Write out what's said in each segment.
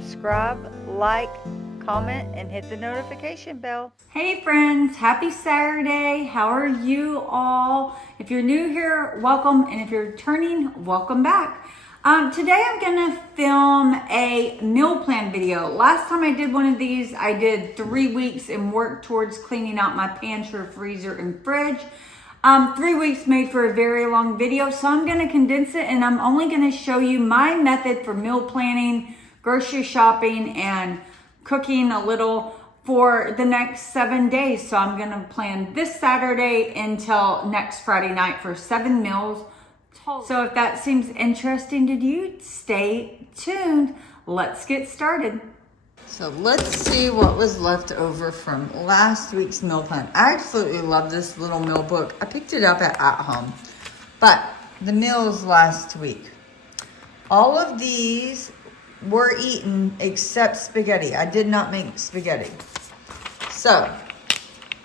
subscribe, like, comment, and hit the notification bell. Hey friends, happy Saturday. How are you all? If you're new here, welcome. And if you're returning, welcome back. Today I'm gonna film a meal plan video. Last time I did one of these, I did 3 weeks and worked towards cleaning out my pantry, freezer, and fridge. 3 weeks made for a very long video, so I'm gonna condense it and I'm only gonna show you my method for meal planning, grocery shopping, and cooking a little for the next 7 days. So I'm gonna plan this Saturday until next Friday night for 7 meals. So if that seems interesting to you, stay tuned. Let's get started. So let's see what was left over from last week's meal plan. I absolutely love this little meal book. I picked it up at Home. But the meals last week. All of these were eaten except spaghetti. I did not make spaghetti. So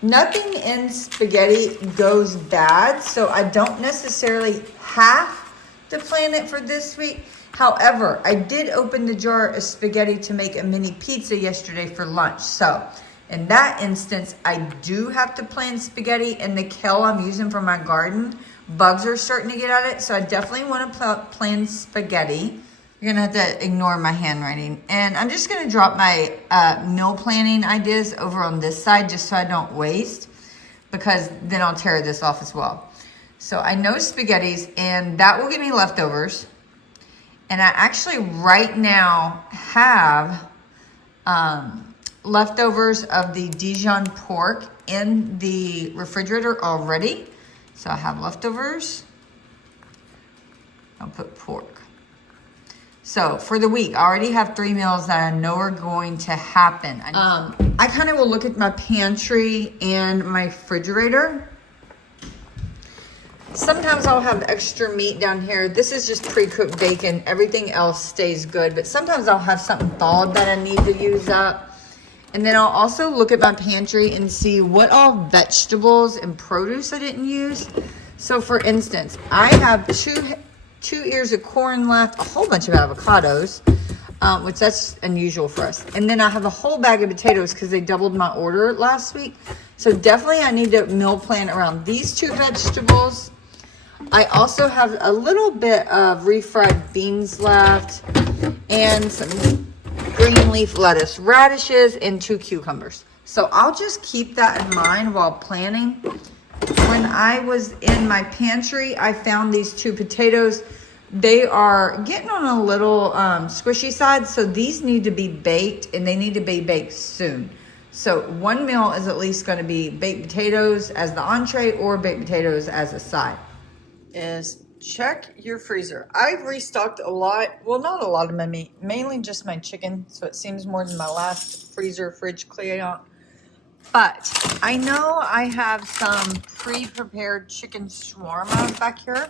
nothing in spaghetti goes bad. So I don't necessarily have to plan it for this week. However, I did open the jar of spaghetti to make a mini pizza yesterday for lunch. So in that instance, I do have to plan spaghetti, and the kale I'm using for my garden, bugs are starting to get at it. So I definitely want to plan spaghetti. You're going to have to ignore my handwriting. And I'm just going to drop my meal planning ideas over on this side just so I don't waste, because then I'll tear this off as well. So I know spaghettis, and that will give me leftovers. And I actually right now have leftovers of the Dijon pork in the refrigerator already. So I have leftovers. I'll put pork. So for the week, I already have 3 meals that I know are going to happen. I kind of will look at my pantry and my refrigerator. Sometimes I'll have extra meat down here. This is just pre-cooked bacon. Everything else stays good. But sometimes I'll have something thawed that I need to use up. And then I'll also look at my pantry and see what all vegetables and produce I didn't use. So for instance, I have two ears of corn left, a whole bunch of avocados, which that's unusual for us. And then I have a whole bag of potatoes because they doubled my order last week. So definitely I need to meal plan around these 2 vegetables. I also have a little bit of refried beans left and some green leaf lettuce, radishes, and 2 cucumbers. So I'll just keep that in mind while planning. When I was in my pantry, I found these 2 potatoes. They are getting on a little squishy side, so these need to be baked, and they need to be baked soon. So 1 meal is at least going to be baked potatoes as the entree or baked potatoes as a side. Is check your freezer. I've restocked a lot. Well, not a lot of my meat, mainly just my chicken. So it seems more than my last fridge clean out. But I know I have some pre-prepared chicken shawarma back here.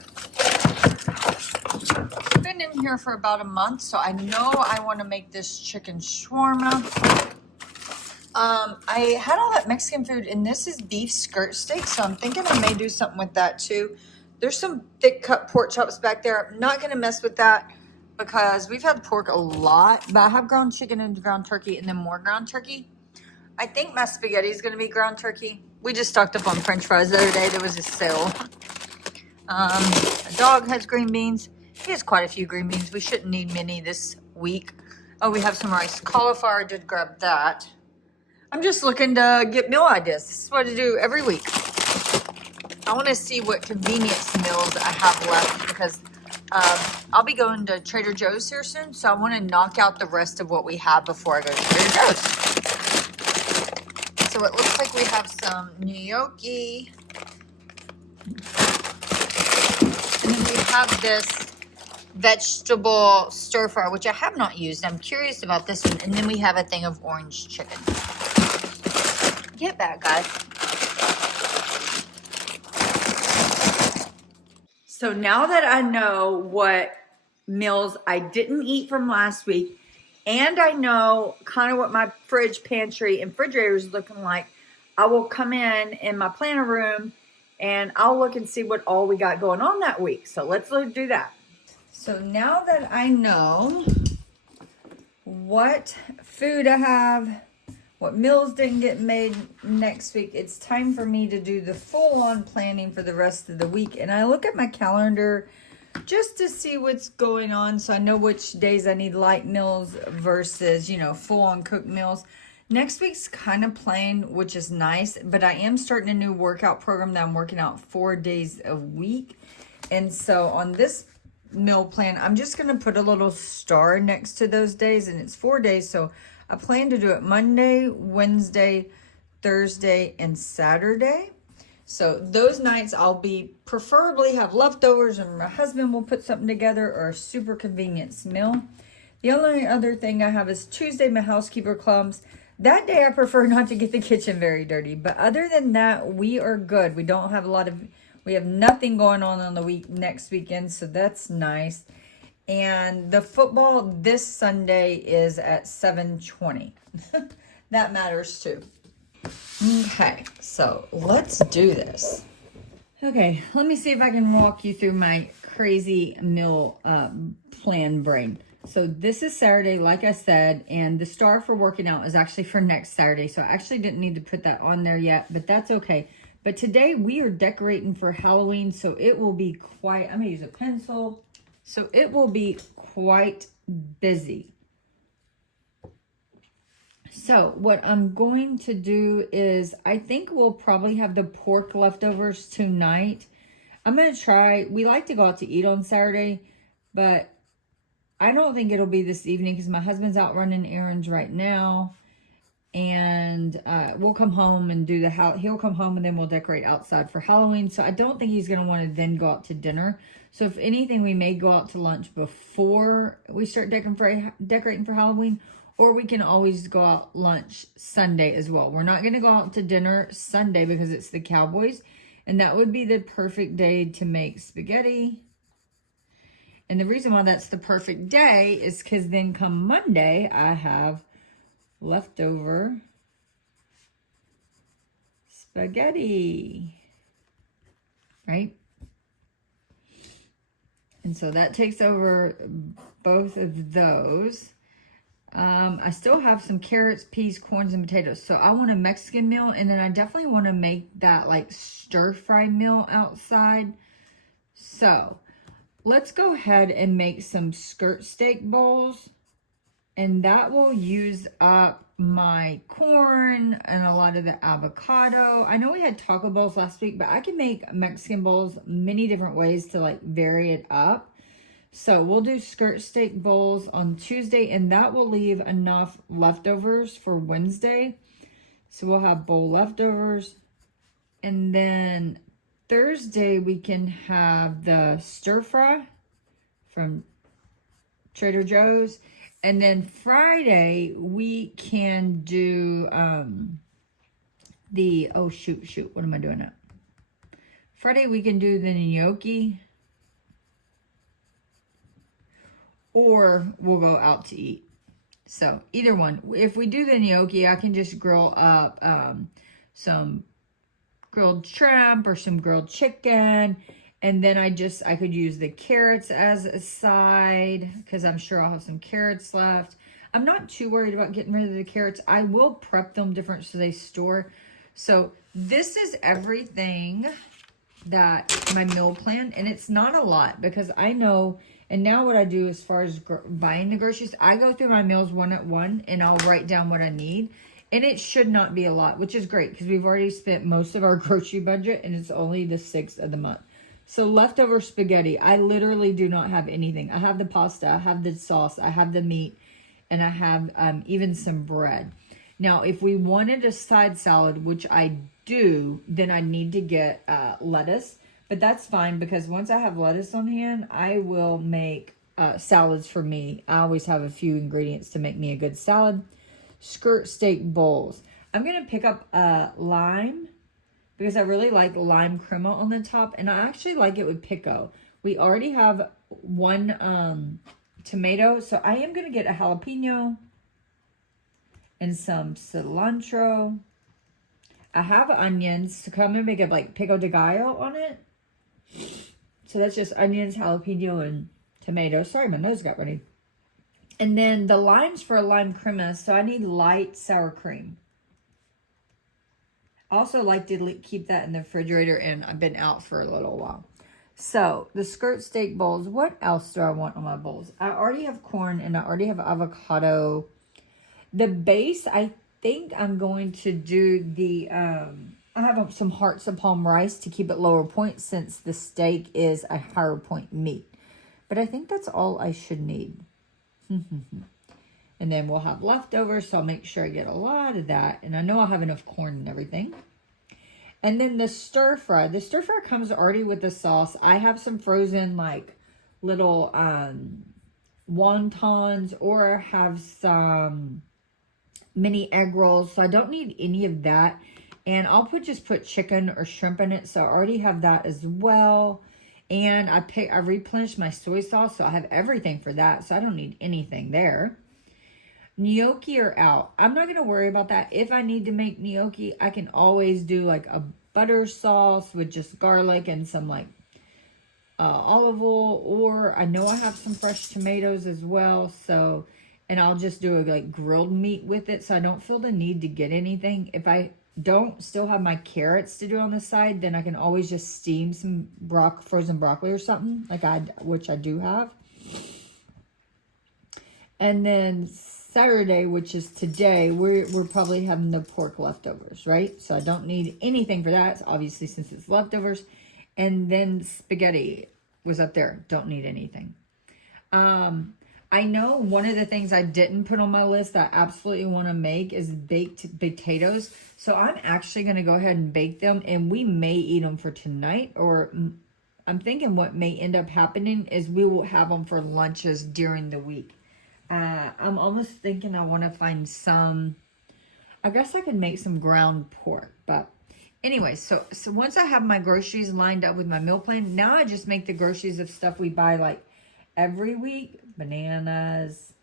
It's been in here for about a month, so I know I want to make this chicken shawarma. I had all that Mexican food, and this is beef skirt steak, so I'm thinking I may do something with that too. There's some thick cut pork chops back there. I'm not going to mess with that because we've had pork a lot, but I have ground chicken and ground turkey and then more ground turkey. I think my spaghetti is going to be ground turkey. We just stocked up on French fries the other day. There was a sale. The dog has green beans. He has quite a few green beans. We shouldn't need many this week. Oh, we have some rice cauliflower. I did grab that. I'm just looking to get meal ideas. This is what I do every week. I want to see what convenience meals I have left because I'll be going to Trader Joe's here soon. So I want to knock out the rest of what we have before I go to Trader Joe's. So it looks like we have some gnocchi. And then we have this vegetable stir fry, which I have not used. I'm curious about this one. And then we have a thing of orange chicken. Get back, guys. So now that I know what meals I didn't eat from last week, and I know kind of what my fridge, pantry, and refrigerator is looking like, I will come in my planner room and I'll look and see what all we got going on that week. So let's do that. So now that I know what food I have, what meals didn't get made next week. It's time for me to do the full-on planning for the rest of the week. And I look at my calendar just to see what's going on, so I know which days I need light meals versus, you know, full-on cooked meals. Next week's kind of plain, which is nice, but I am starting a new workout program that I'm working out 4 days a week. And so on this meal plan, I'm just going to put a little star next to those days, and it's 4 days. So I plan to do it Monday, Wednesday, Thursday, and Saturday. So those nights I'll be preferably have leftovers, and my husband will put something together, or a super convenience meal. The only other thing I have is Tuesday, my housekeeper comes. That day I prefer not to get the kitchen very dirty. But other than that, we are good. We don't have we have nothing going on the next weekend. So that's nice. And the football this Sunday is at 7:20. That matters too. Okay, so let's do this. Okay, let me see if I can walk you through my crazy meal plan brain. So this is Saturday, like I said, and the star for working out is actually for next Saturday. So I actually didn't need to put that on there yet, but that's okay. But today we are decorating for Halloween, so it will be quite, I'm gonna use a pencil. So it will be quite busy. So what I'm going to do is, I think we'll probably have the pork leftovers tonight. I'm going to try, we like to go out to eat on Saturday, but I don't think it'll be this evening because my husband's out running errands right now. And we'll come home and do he'll come home and then we'll decorate outside for Halloween. So I don't think he's going to want to then go out to dinner. So if anything, we may go out to lunch before we start decorating for Halloween. Or we can always go out lunch Sunday as well. We're not going to go out to dinner Sunday because it's the Cowboys. And that would be the perfect day to make spaghetti. And the reason why that's the perfect day is because then come Monday, I have leftover spaghetti. Right? And so that takes over both of those. I still have some carrots, peas, corns, and potatoes. So I want a Mexican meal, and then I definitely want to make that like stir-fry meal outside. So let's go ahead and make some skirt steak bowls, and that will use up my corn and a lot of the avocado. I know we had taco bowls last week, but I can make Mexican bowls many different ways to like vary it up. So we'll do skirt steak bowls on Tuesday, and that will leave enough leftovers for Wednesday. So we'll have bowl leftovers. And then Thursday, we can have the stir fry from Trader Joe's. And then Friday, we can do oh, shoot. What am I doing now? Friday, we can do the gnocchi. Or we'll go out to eat. So either one. If we do the gnocchi, I can just grill up some grilled shrimp or some grilled chicken. And then I could use the carrots as a side because I'm sure I'll have some carrots left. I'm not too worried about getting rid of the carrots. I will prep them different so they store. So this is everything that my meal plan. And it's not a lot because I know. And now what I do as far as buying the groceries, I go through my meals one at one and I'll write down what I need. And it should not be a lot, which is great because we've already spent most of our grocery budget and it's only the 6th of the month. So leftover spaghetti, I literally do not have anything. I have the pasta, I have the sauce, I have the meat, and I have even some bread. Now, if we wanted a side salad, which I do, then I need to get lettuce. But that's fine because once I have lettuce on hand, I will make salads for me. I always have a few ingredients to make me a good salad. Skirt steak bowls. I'm going to pick up lime because I really like lime crema on the top. And I actually like it with pico. We already have one tomato. So I am going to get a jalapeno and some cilantro. I have onions. So I'm going to make it like pico de gallo on it. So that's just onions, jalapeno, and tomatoes. Sorry, my nose got runny. And then the lime's for a lime crema, so I need light sour cream. I also like to keep that in the refrigerator, and I've been out for a little while. So the skirt steak bowls, what else do I want on my bowls? I already have corn and I already have avocado. The base, I think I'm going to do the, I have some hearts of palm rice to keep it lower point since the steak is a higher point meat. But I think that's all I should need. And then we'll have leftovers, so I'll make sure I get a lot of that. And I know I'll have enough corn and everything. And then the stir fry. The stir fry comes already with the sauce. I have some frozen like little wontons, or have some mini egg rolls. So I don't need any of that. And I'll just put chicken or shrimp in it. So I already have that as well. And I replenished my soy sauce, so I have everything for that. So I don't need anything there. Gnocchi are out. I'm not going to worry about that. If I need to make gnocchi, I can always do like a butter sauce with just garlic and some like olive oil. Or I know I have some fresh tomatoes as well. So, and I'll just do a like grilled meat with it. So I don't feel the need to get anything. If I don't still have my carrots to do on the side, then I can always just steam some frozen broccoli or something, which I do have. And then Saturday, which is today, we're probably having the pork leftovers, right? So I don't need anything for that, obviously, since it's leftovers. And then spaghetti was up there. Don't need anything. I know one of the things I didn't put on my list that I absolutely want to make is baked potatoes. So I'm actually going to go ahead and bake them, and we may eat them for tonight. Or I'm thinking what may end up happening is we will have them for lunches during the week. I'm almost thinking I want to find some, I guess I could make some ground pork. But anyway, so once I have my groceries lined up with my meal plan, now I just make the groceries of stuff we buy like every week. Bananas.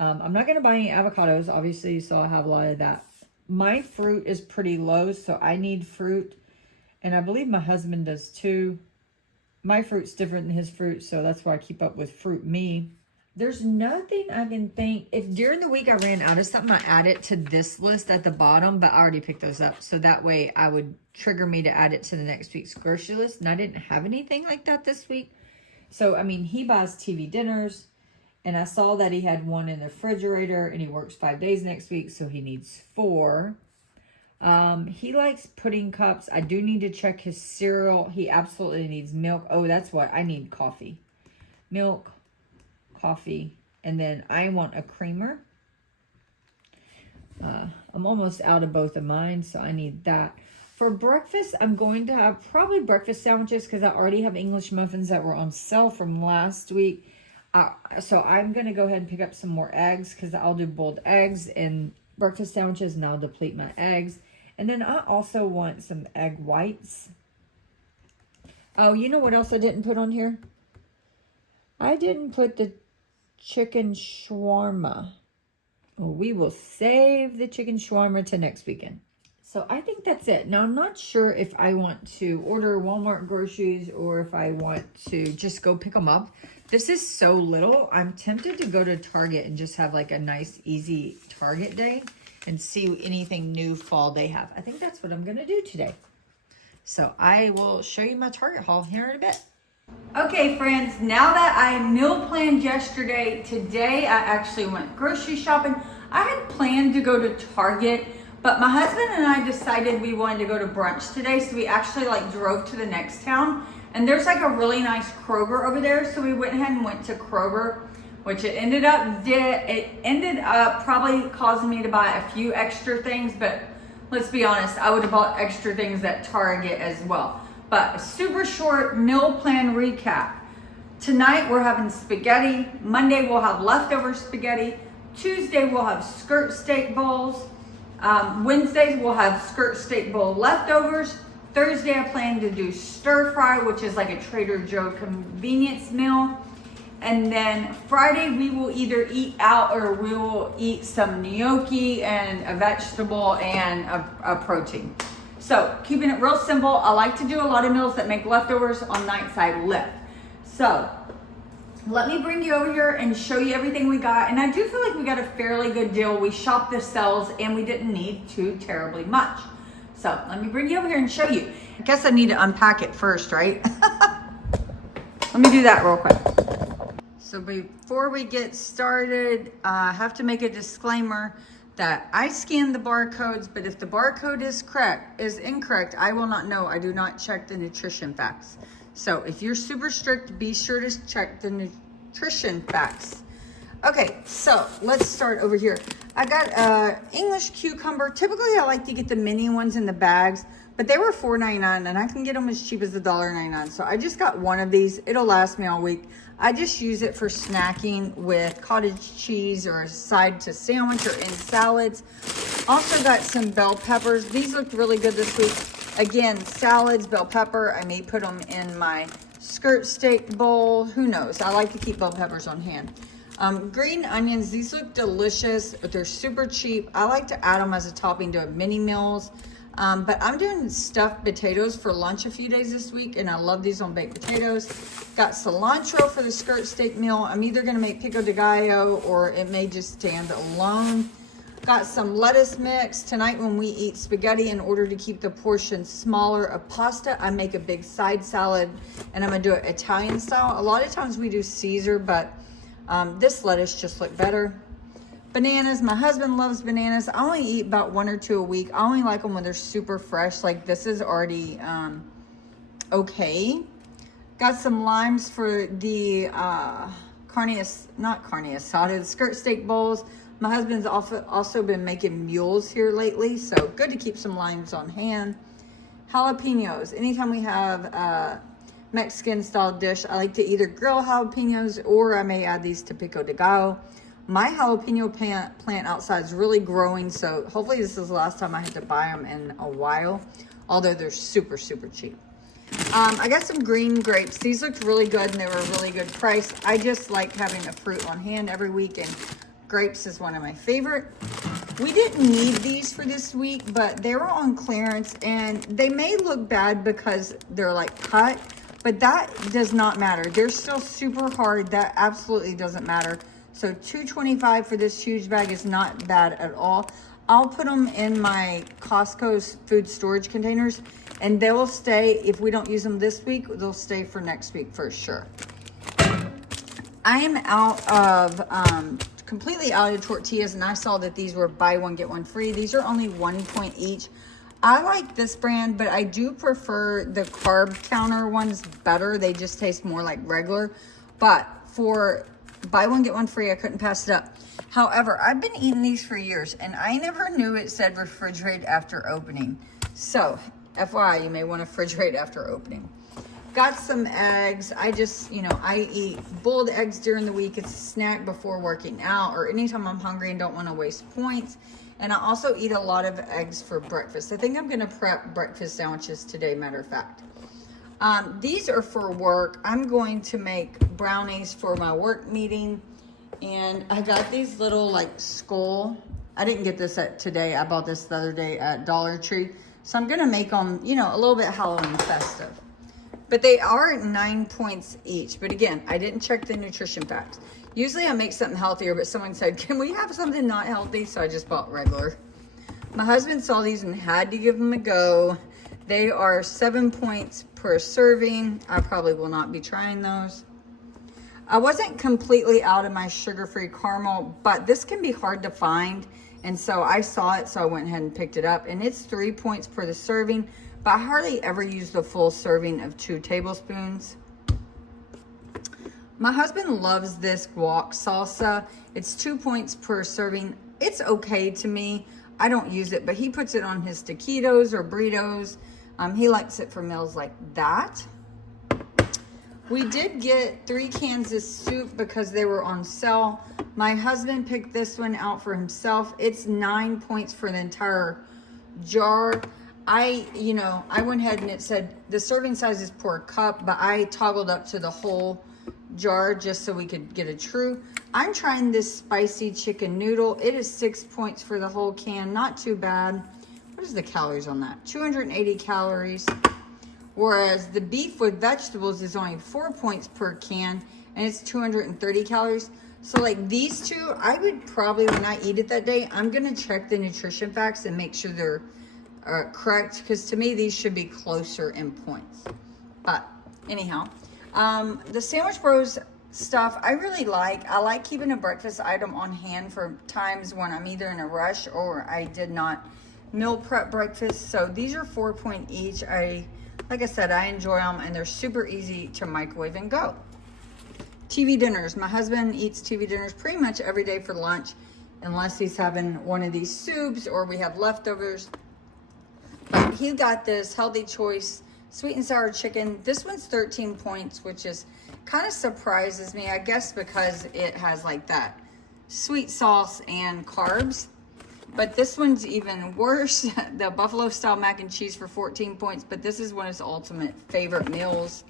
I'm not going to buy any avocados, obviously, so I'll have a lot of that. My fruit is pretty low, so I need fruit. And I believe my husband does too. My fruit's different than his fruit, so that's why I keep up with Fruit Me. There's nothing I can think. If during the week I ran out of something, I add it to this list at the bottom, but I already picked those up. So that way I would trigger me to add it to the next week's grocery list. And I didn't have anything like that this week. So, I mean, he buys TV dinners. And I saw that he had one in the refrigerator, and he works 5 days next week, so he needs 4. He likes pudding cups. I do need to check his cereal. He absolutely needs milk. Oh, that's what. I need coffee. Milk, coffee, and then I want a creamer. I'm almost out of both of mine, so I need that. For breakfast, I'm going to have probably breakfast sandwiches because I already have English muffins that were on sale from last week. So I'm going to go ahead and pick up some more eggs because I'll do boiled eggs and breakfast sandwiches, and I'll deplete my eggs. And then I also want some egg whites. Oh, you know what else I didn't put on here? I didn't put the chicken shawarma. Well, we will save the chicken shawarma to next weekend. So I think that's it. Now, I'm not sure if I want to order Walmart groceries or if I want to just go pick them up. This is so little. I'm tempted to go to Target and just have like a nice, easy Target day and see anything new fall they have. I think that's what I'm going to do today. So I will show you my Target haul here in a bit. Okay, friends, now that I meal planned yesterday, today I actually went grocery shopping. I had planned to go to Target, but my husband and I decided we wanted to go to brunch today, so we actually drove to the next town. And there's like a really nice Kroger over there, so we went ahead and went to Kroger, which it ended up probably causing me to buy a few extra things, but let's be honest, I would have bought extra things at Target as well. But a super short meal plan recap. Tonight we're having spaghetti. Monday we'll have leftover spaghetti. Tuesday we'll have skirt steak bowls. Wednesdays we'll have skirt steak bowl leftovers. Thursday I plan to do stir fry, which is like a Trader Joe convenience meal. And then Friday we will either eat out or we will eat some gnocchi and a vegetable and a protein. So keeping it real simple. I like to do a lot of meals that make leftovers on nights I lift. So let me bring you over here and show you everything we got. And I do feel like we got a fairly good deal. We shopped the sales and we didn't need too terribly much. So let me bring you over here and show you. I guess I need to unpack it first, right? Let me do that real quick. So before we get started, I have to make a disclaimer that I scan the barcodes, but if the barcode is incorrect, I will not know. I do not check the nutrition facts. So if you're super strict, be sure to check the nutrition facts. Okay, so let's start over here. I got English cucumber. Typically, I like to get the mini ones in the bags, but they were $4.99, and I can get them as cheap as $1.99. So I just got one of these. It'll last me all week. I just use it for snacking with cottage cheese or a side to sandwich or in salads. Also got some bell peppers. These looked really good this week. Again, salads, bell pepper. I may put them in my skirt steak bowl. Who knows? I like to keep bell peppers on hand. Green onions. These look delicious. They're super cheap. I like to add them as a topping to mini meals. But I'm doing stuffed potatoes for lunch a few days this week, and I love these on baked potatoes. Got cilantro for the skirt steak meal. I'm either going to make pico de gallo or it may just stand alone. Got some lettuce mix. Tonight when we eat spaghetti, in order to keep the portion smaller of pasta, I make a big side salad, and I'm going to do it Italian style. A lot of times we do Caesar, but this lettuce just looked better. Bananas. My husband loves bananas. I only eat about 1 or 2 a week. I only like them when they're super fresh. Like this is already okay. Got some limes for the carne asada, the skirt steak bowls. My husband's also been making mules here lately, so good to keep some limes on hand. Jalapenos. Anytime we have a Mexican style dish, I like to either grill jalapenos or I may add these to pico de gallo. My jalapeno plant outside is really growing, so hopefully this is the last time I had to buy them in a while, although they're super, super cheap. I got some green grapes. These looked really good and they were a really good price. I just like having a fruit on hand every week, and grapes is one of my favorite. We didn't need these for this week, but they were on clearance, and they may look bad because they're like cut, but that does not matter. They're still super hard. That absolutely doesn't matter. So $2.25 for this huge bag is not bad at all. I'll put them in my Costco's food storage containers, and they will stay. If we don't use them this week, they'll stay for next week for sure. I am out of, completely out of tortillas, and I saw that these were buy one, get one free. These are only 1 point each. I like this brand, but I do prefer the carb counter ones better. They just taste more like regular. But for buy one, get one free, I couldn't pass it up. However, I've been eating these for years, and I never knew it said refrigerate after opening. So, FYI, you may want to refrigerate after opening. Got some eggs. I just, I eat boiled eggs during the week. It's a snack before working out or anytime I'm hungry and don't want to waste points. And I also eat a lot of eggs for breakfast. I think I'm going to prep breakfast sandwiches today, matter of fact. These are for work. I'm going to make brownies for my work meeting. And I got these little skull. I didn't get this today. I bought this the other day at Dollar Tree. So I'm going to make them, a little bit Halloween festive. But they are 9 points each. But again, I didn't check the nutrition facts. Usually I make something healthier, but someone said, can we have something not healthy? So I just bought regular. My husband saw these and had to give them a go. They are 7 points per serving. I probably will not be trying those. I wasn't completely out of my sugar-free caramel, but this can be hard to find. And so I saw it, so I went ahead and picked it up. And it's 3 points per the serving, but I hardly ever use the full serving of 2 tablespoons. My husband loves this guac salsa. It's 2 points per serving. It's okay to me. I don't use it, but he puts it on his taquitos or burritos. He likes it for meals like that. We did get 3 cans of soup because they were on sale. My husband picked this one out for himself. It's 9 points for the entire jar. I went ahead and it said the serving size is per cup, but I toggled up to the whole jar just so we could get a true. I'm trying this spicy chicken noodle. It is 6 points for the whole can. Not too bad. What is the calories on that? 280 calories. Whereas the beef with vegetables is only 4 points per can. and it's 230 calories. So like these two, I would probably, when I eat it that day, I'm gonna check the nutrition facts and make sure they're correct, because to me these should be closer in points. But anyhow, the Sandwich Bros stuff I really like. I like keeping a breakfast item on hand for times when I'm either in a rush or I did not meal prep breakfast. So these are 4 point each. Like I said, I enjoy them, and they're super easy to microwave and go. TV dinners. My husband eats TV dinners pretty much every day for lunch, unless he's having one of these soups or we have leftovers. But he got this Healthy Choice sweet and sour chicken. This one's 13 points, which is kind of surprises me, I guess, because it has like that sweet sauce and carbs. But this one's even worse. The buffalo style mac and cheese for 14 points, but this is one of his ultimate favorite meals.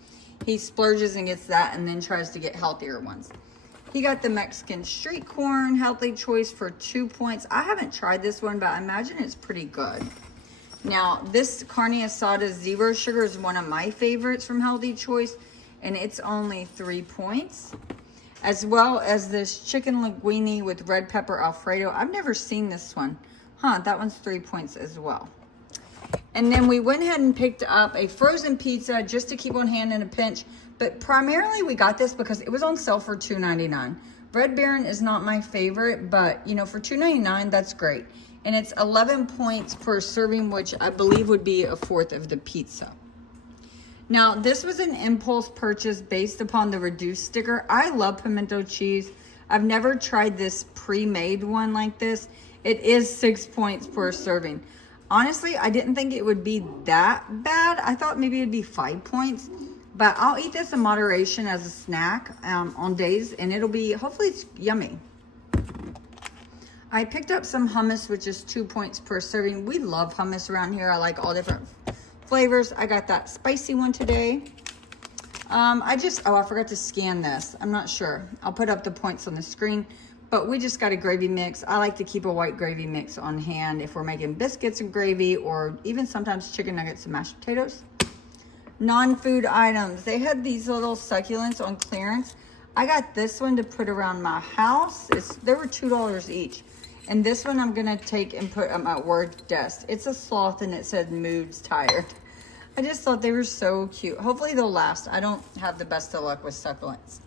He splurges and gets that and then tries to get healthier ones. He got the Mexican street corn Healthy Choice for 2 points. I haven't tried this one, but I imagine it's pretty good. Now, this carne asada zero sugar is one of my favorites from Healthy Choice, and it's only 3 points. As well as this chicken linguine with red pepper Alfredo. I've never seen this one. That one's 3 points as well. And then we went ahead and picked up a frozen pizza just to keep on hand in a pinch. But primarily we got this because it was on sale for $2.99. Red Baron is not my favorite, but you know, for $2.99, that's great. And it's 11 points per serving, which I believe would be a fourth of the pizza. Now, this was an impulse purchase based upon the reduced sticker. I love pimento cheese. I've never tried this pre-made one like this. It is 6 points per serving. Honestly, I didn't think it would be that bad. I thought maybe it'd be 5 points, but I'll eat this in moderation as a snack on days, and it'll be, hopefully it's yummy. I picked up some hummus, which is 2 points per serving. We love hummus around here. I like all different flavors. I got that spicy one today. I forgot to scan this. I'm not sure. I'll put up the points on the screen, but we just got a gravy mix. I like to keep a white gravy mix on hand if we're making biscuits and gravy, or even sometimes chicken nuggets and mashed potatoes. Non-food items. They had these little succulents on clearance. I got this one to put around my house. They were $2 each. And this one I'm gonna take and put on my work desk. It's a sloth and it said moods tired. I just thought they were so cute. Hopefully they'll last. I don't have the best of luck with succulents.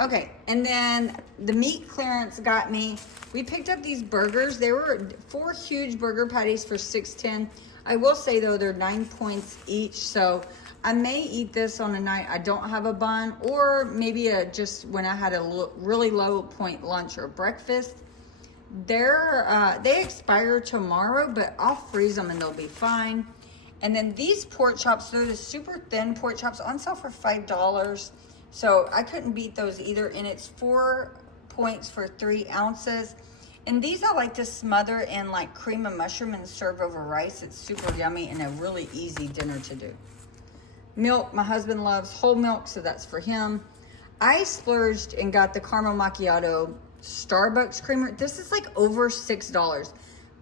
Okay, and then the meat clearance got me. We picked up these burgers. There were 4 huge burger patties for $6.10. I will say though, they're 9 points each, so I may eat this on a night I don't have a bun, or maybe just when I had a really low point lunch or breakfast. They expire tomorrow, but I'll freeze them and they'll be fine. And then these pork chops, they're the super thin pork chops on sale for $5. So I couldn't beat those either. And it's 4 points for 3 ounces. And these I like to smother in like cream and mushroom and serve over rice. It's super yummy and a really easy dinner to do. Milk, my husband loves whole milk, so that's for him. I splurged and got the caramel macchiato Starbucks creamer. This is like over $6.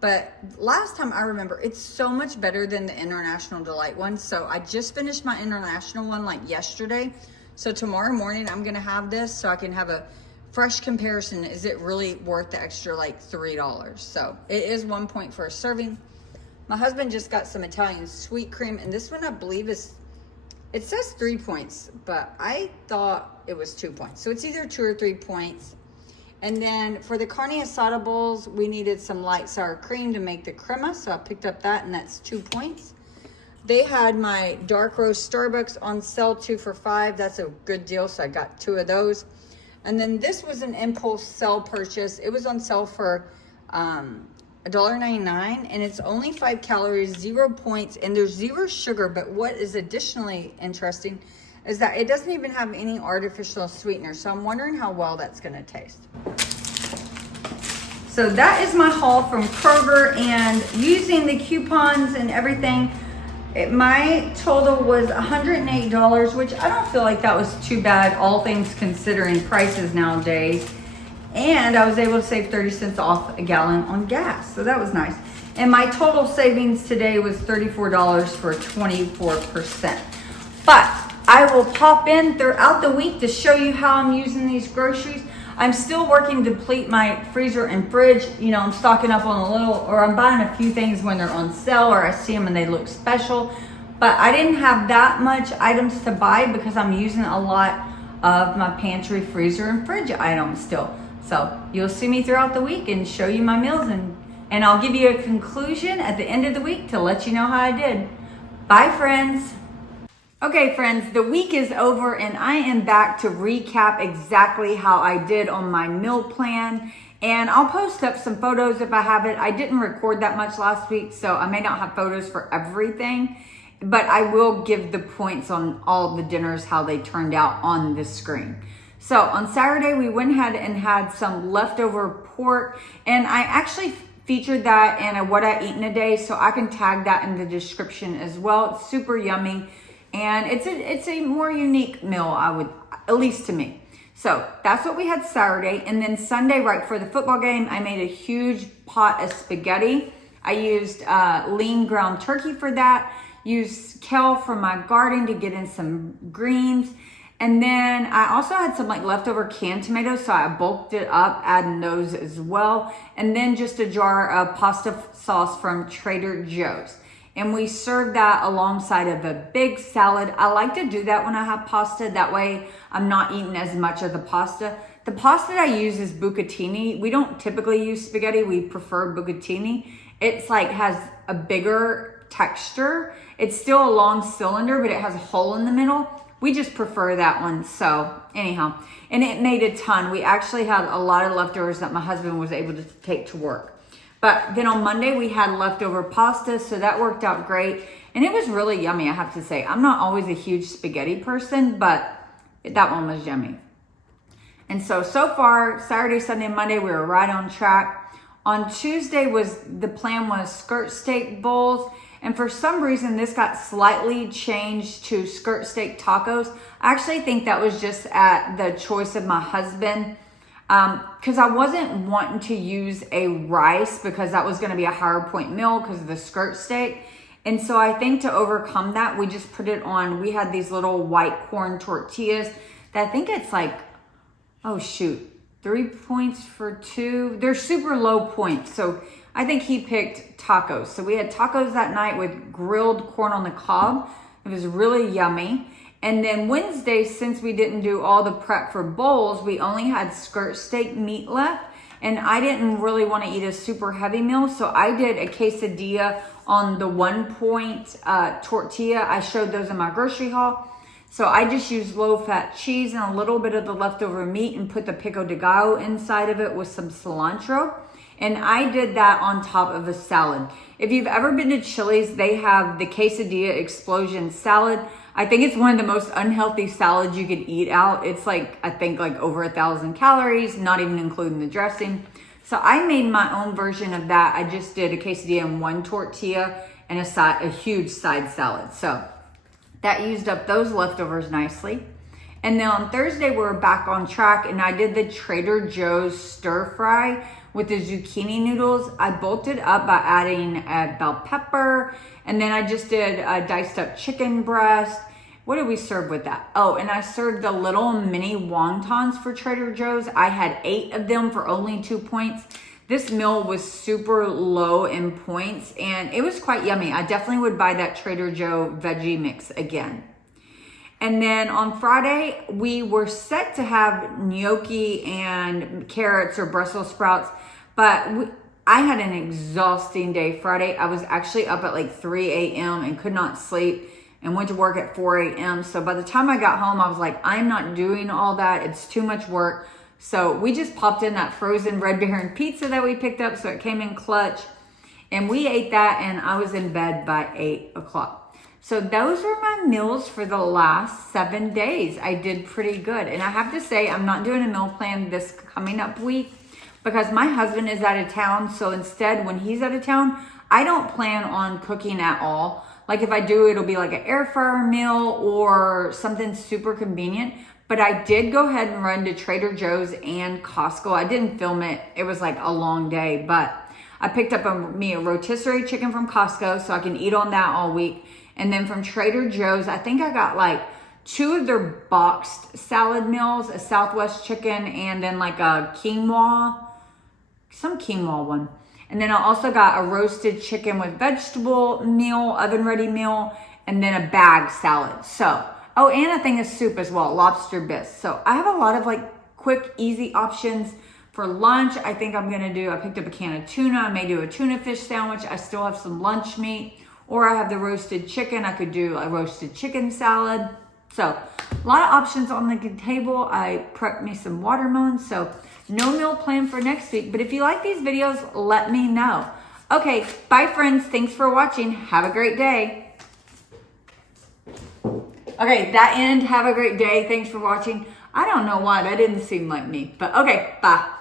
But last time I remember, it's so much better than the International Delight one. So I just finished my International one like yesterday. So tomorrow morning I'm gonna have this so I can have a fresh comparison. Is it really worth the extra like $3? So it is 1 point for a serving. My husband just got some Italian sweet cream, and this one I believe it says 3 points, but I thought it was 2 points. So it's either 2 or 3 points. And then for the carne asada bowls, we needed some light sour cream to make the crema. So I picked up that, and that's 2 points. They had my dark roast Starbucks on sale 2 for $5. That's a good deal, so I got 2 of those. And then this was an impulse sale purchase. It was on sale for $1.99, and it's only 5 calories, 0 points, and there's 0 sugar. But what is additionally interesting is that it doesn't even have any artificial sweetener. So I'm wondering how well that's gonna taste. So that is my haul from Kroger, and using the coupons and everything, my total was $108, which I don't feel like that was too bad, all things considering prices nowadays. And I was able to save 30 cents off a gallon on gas, so that was nice. And my total savings today was $34 for 24%. But I will pop in throughout the week to show you how I'm using these groceries. I'm still working to deplete my freezer and fridge. You know, I'm stocking up on a little, or I'm buying a few things when they're on sale or I see them and they look special. But I didn't have that much items to buy because I'm using a lot of my pantry, freezer, and fridge items still. So you'll see me throughout the week and show you my meals, and I'll give you a conclusion at the end of the week to let you know how I did. Bye, friends. Okay, friends, the week is over and I am back to recap exactly how I did on my meal plan. And I'll post up some photos if I have it. I didn't record that much last week, so I may not have photos for everything, but I will give the points on all the dinners, how they turned out on the screen. So on Saturday, we went ahead and had some leftover pork, and I actually featured that in a what I eat in a day, so I can tag that in the description as well. It's super yummy, and it's a more unique meal, I would, at least to me. So that's what we had Saturday. And then Sunday, right before the football game, I made a huge pot of spaghetti. I used lean ground turkey for that. Used kale from my garden to get in some greens. And then I also had some like leftover canned tomatoes, so I bulked it up, adding those as well. And then just a jar of pasta sauce from Trader Joe's. And we served that alongside of a big salad. I like to do that when I have pasta. That way I'm not eating as much of the pasta. The pasta that I use is bucatini. We don't typically use spaghetti. We prefer bucatini. It's like has a bigger texture. It's still a long cylinder, but it has a hole in the middle. We just prefer that one. So anyhow, and it made a ton. We actually had a lot of leftovers that my husband was able to take to work. But then on Monday, we had leftover pasta, so that worked out great. And it was really yummy, I have to say. I'm not always a huge spaghetti person, but that one was yummy. And so far, Saturday, Sunday, and Monday, we were right on track. On Tuesday, the plan was skirt steak bowls. And for some reason, this got slightly changed to skirt steak tacos. I actually think that was just at the choice of my husband. Because I wasn't wanting to use a rice because that was going to be a higher point meal because of the skirt steak. And so I think to overcome that, we just put it on. We had these little white corn tortillas that I think it's like, oh shoot, 3 points for 2. They're super low points. So I think he picked tacos. So we had tacos that night with grilled corn on the cob. It was really yummy. And then Wednesday, since we didn't do all the prep for bowls, we only had skirt steak meat left. And I didn't really want to eat a super heavy meal. So I did a quesadilla on the 1 point tortilla. I showed those in my grocery haul. So I just used low-fat cheese and a little bit of the leftover meat and put the pico de gallo inside of it with some cilantro. And I did that on top of a salad. If you've ever been to Chili's, they have the quesadilla explosion salad. I think it's one of the most unhealthy salads you could eat out. It's like, I think like over 1,000 calories, not even including the dressing. So I made my own version of that. I just did a quesadilla and 1 tortilla and a huge side salad. So that used up those leftovers nicely. And then on Thursday, we're back on track and I did the Trader Joe's stir fry with the zucchini noodles. I bulked it up by adding a bell pepper, and then I just did a diced up chicken breast. What did we serve with that? Oh, and I served the little mini wontons for Trader Joe's. I had 8 of them for only 2 points. This meal was super low in points, and it was quite yummy. I definitely would buy that Trader Joe veggie mix again. And then on Friday, we were set to have gnocchi and carrots or Brussels sprouts, but I had an exhausting day Friday. I was actually up at like 3 a.m. and could not sleep and went to work at 4 a.m. So by the time I got home, I was like, I'm not doing all that. It's too much work. So we just popped in that frozen Red Baron pizza that we picked up. So it came in clutch and we ate that and I was in bed by 8 o'clock. So those were my meals for the last 7 days. I did pretty good. And I have to say, I'm not doing a meal plan this coming up week because my husband is out of town. So instead, when he's out of town, I don't plan on cooking at all. Like if I do, it'll be like an air fryer meal or something super convenient. But I did go ahead and run to Trader Joe's and Costco. I didn't film it. It was like a long day, but I picked up me a rotisserie chicken from Costco so I can eat on that all week. And then from Trader Joe's, I think I got like 2 of their boxed salad meals, a Southwest chicken and then like a quinoa, some quinoa one. And then I also got a roasted chicken with vegetable meal, oven ready meal, and then a bag salad. So, oh, and a thing of soup as well, lobster bisque. So I have a lot of like quick, easy options. For lunch, I think I picked up a can of tuna. I may do a tuna fish sandwich. I still have some lunch meat. Or I have the roasted chicken. I could do a roasted chicken salad. So a lot of options on the table. I prepped me some watermelon. So no meal plan for next week. But if you like these videos, let me know. Okay, bye friends. Thanks for watching. Have a great day. Okay, that end. Have a great day. Thanks for watching. I don't know why. That didn't seem like me. But okay, bye.